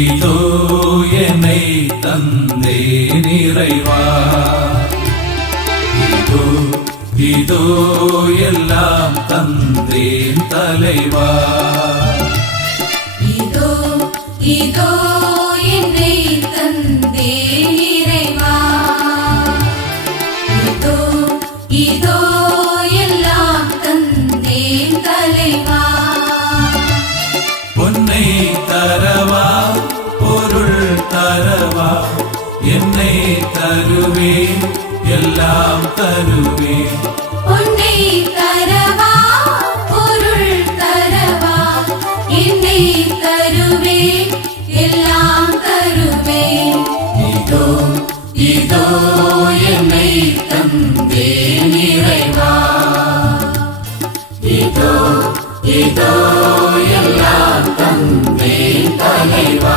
இதோ என்னை தந்தே நிறைவா, இதோ இதோ எல்லாம் தந்தேன் தலைவா, இதோ இதோ என்னை தந்தேன் இறைவா, இதோ இதோ எல்லாம் தந்தேன் தலைவா. பொன்னை தரவா பொருள் தரவா, என்னை தருவேன் எல்லாம் தருவேன். பொன்னை தரவா பொருள் தரவா, என்னை தருவேன் எல்லாம் தருவேன். இதோ இதோ என்னை தந்தேன் இறைவா, இதோ இதோ எல்லாம் தந்தேன் தலைவா.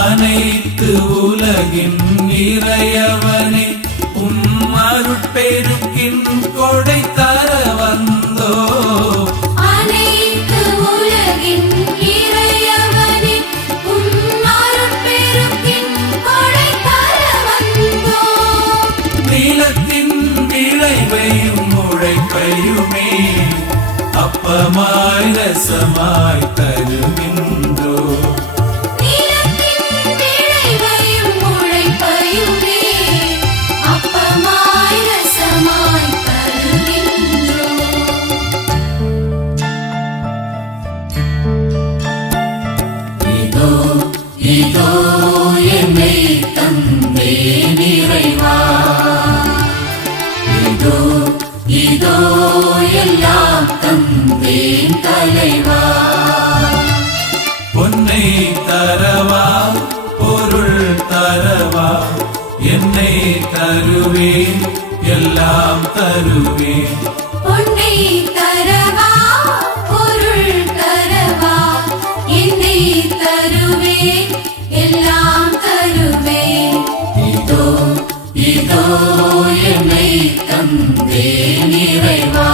அனைத்து உலகின் இறையவனே, உம் அருட்பெருக்கின் கொடை தர வந்தோ. அனைத்து உலகின் இறையவனே, உம் அருட்பெருக்கின் கொடை தர வந்தோ. நிலத்தின் விளைவையும் உழைப்பையுமே அப்பமாய் ரசமாய் தருகின்றோ. இதோ என்னை தந்தேன் இறைவா, இதோ இதோ எல்லாம் தந்தேன் தலைவா. பொன்னை தரவா பொருள் தரவா, என்னை தருவேன் எல்லாம் தருவேன். பொன்னை தரவா பொருள் தரவா, என்னை தருவேன் எல்லாம் தருவேன். இதோ இதோ என்னை தந்தேன் இறைவா,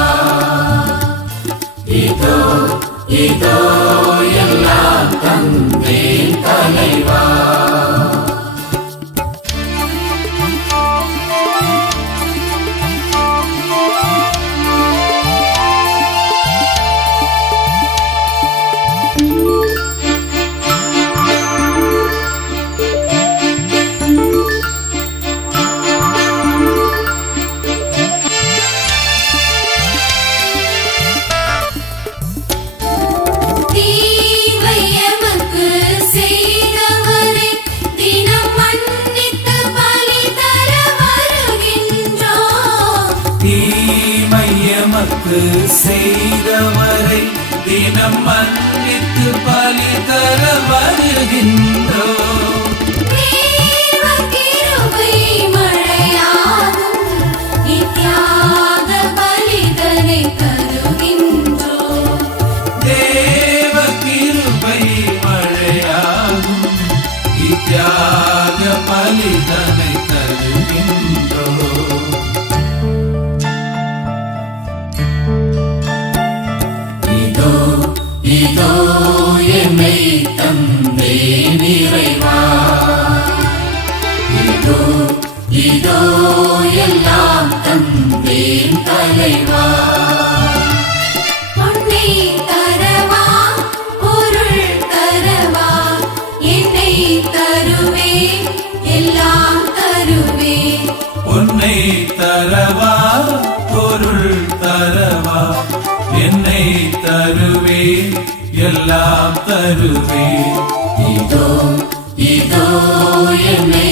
இதோ இதோ எல்லாம் தந்தேன் தலைவா. தீமையமக்கு செய்தவரை தினம் மன்னித்து பலி தர வருகின்றோ. தேவ கிருபை மழையாகும், இத்தியாக பலிதனை தருகின்றோ. இதோ என்னை தந்தேன் இறைவா, இதோ இதோ எல்லாம் தந்தேன் தலைவா. பொன்னை தரவா பொருள் தரவா, என்னை தருவேன் எல்லாம் தருவேன். பொன்னை தரவா பொருள் தரவா, என்னை தருவேன் எல்லாம் தருவேன். இதோ இதோ என்னை